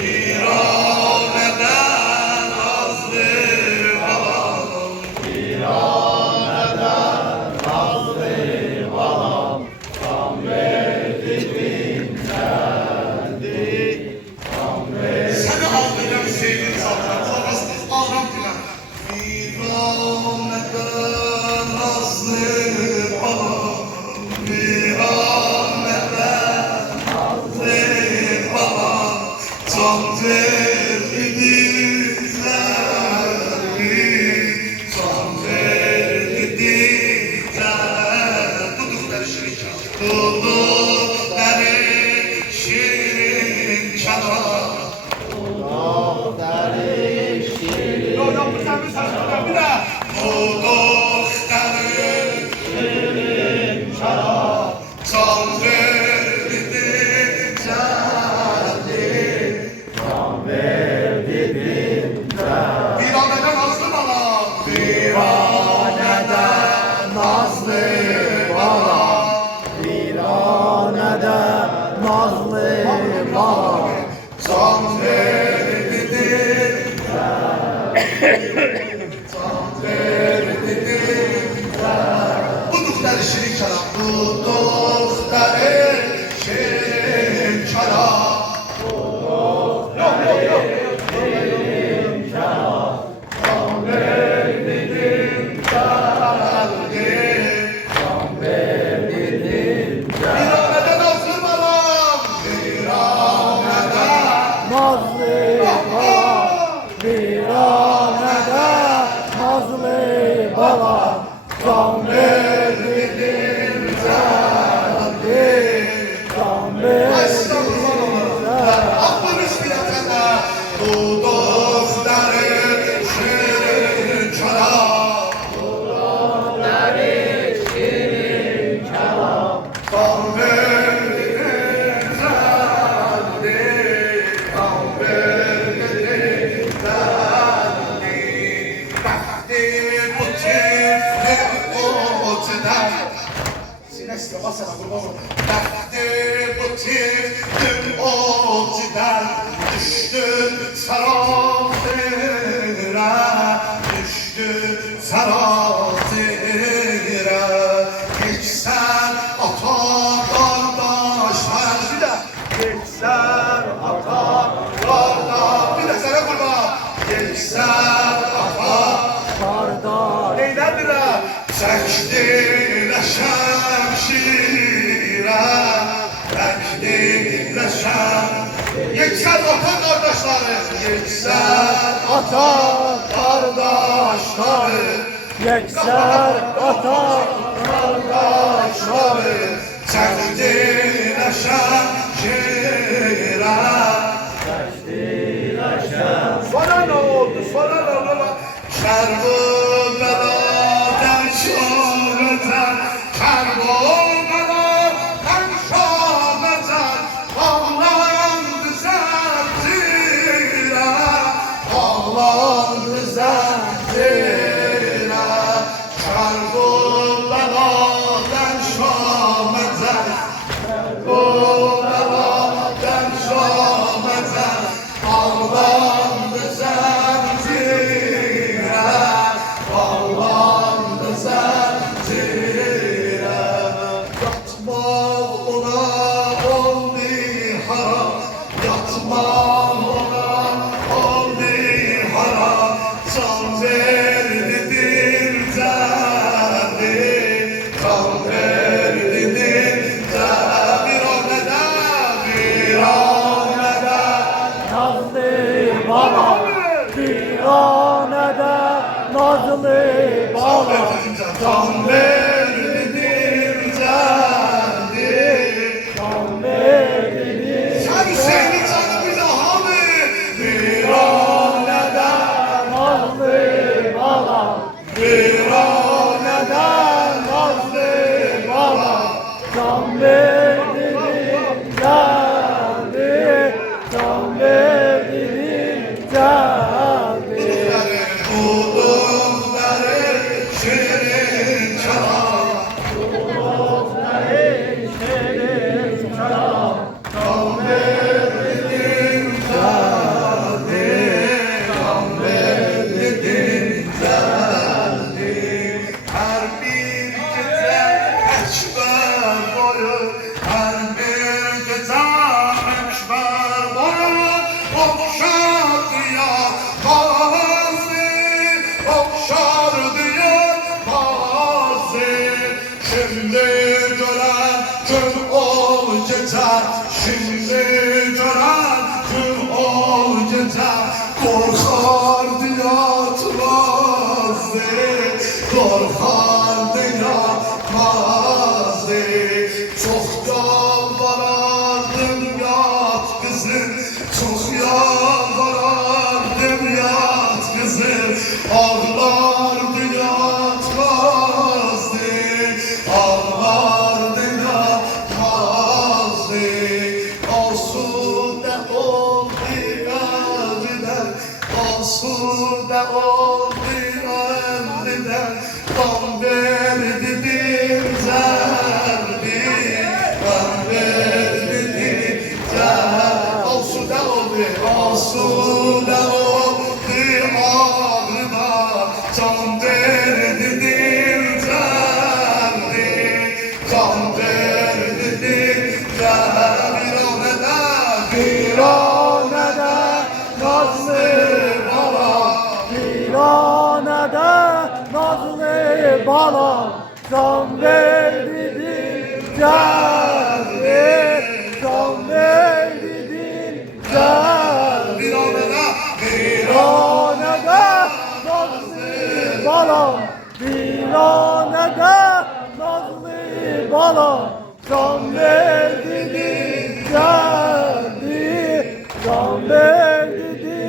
Viraneden nazlı balam, Viraneden nazlı balam, kan verdim geldi, kan verdim. seni aldırım sevgili zaten, olmaz alram diler. Viraneden nazlı balam, viraneden nazlı balam, can verdi dizleri, can verdi dizler. Dudukları şirin çal, dudukları şirin çalar. Yok yok, bir tane saçmalama bir daha. Dudukları şirin çalar, can verdi canı. Viraneden nazlı balam, Viraneden nazlı balam, viraneden nazlı balam, can verdi can verdi. Dudukları şirin çalar, dudukları şirin çalar. Yok yok yok. Viraneden nazlı balam, viraneden. nazlı balam, viraneden nazlı balam, can verdim geldi, can verdim geldi. Aklınız biletene dudakları şirin çalar. Kan verdim geldi, kan verdim geldi. Bakti bu çiftli ortadan. Sinesine basana kurban olun. Bakti bu çiftli ortadan. Düştü sarayına, düştü sarayına. Geçsen ata kardeşler, bir de geçsen ata kardeş, bir de sana kurban. Geçsen ata Kardeş, neydendir ha? Çektiler şemşire, çektiler Geçsen ata kardeşleri, geçsen ata kardeşleri, yekser ata kardeşleri, çektiler şemşire. Sonra ne oldu? Sonra ne oldu? Kerbeladan şahmetan, Kerbeladan şahmetan, ağlandı zentire, ağlandı zentire. Kerbeladan şahmetan, Kerbeladan şahmetan, ağlandı zentire, ağlandı zentire. Yatmak ona oldu haram, yatmak ona oldu haram. Can verdi dilzadi, can verdi dilzadi. Viraneden nazlı balam, viranede nazlı balam, can verdi dilzadi. can verdim Sen Hüseyin'in canı bize abi. Viraneden, nazlı balam, viraneden nazlı balam, can verdim geldi, can verdim geldi. Dudukları şirin çalar, can verdim gece korkardı yatmazdı, korkardı yatmazdı. Çok yalvarardım yat kızım, çok yalvarardım yat kızım. Ağlardı yatmazdı, ağlardı yatmazdı. Asude oldu elden, asude oldu elden. Kan verdi dillerdi, kan verdi dillerdi. Asude oldu, asude oldu ağrıda. Can verdi dillerdi, can verdi dillerdi. Viranede nazlı balam, viranede nazlı balam, can verdi dillerdi, can verdi dillerdi. Viranede nazlı balam, viranede nazlı balam, can verdi dillerdi, can verdi dillerdi.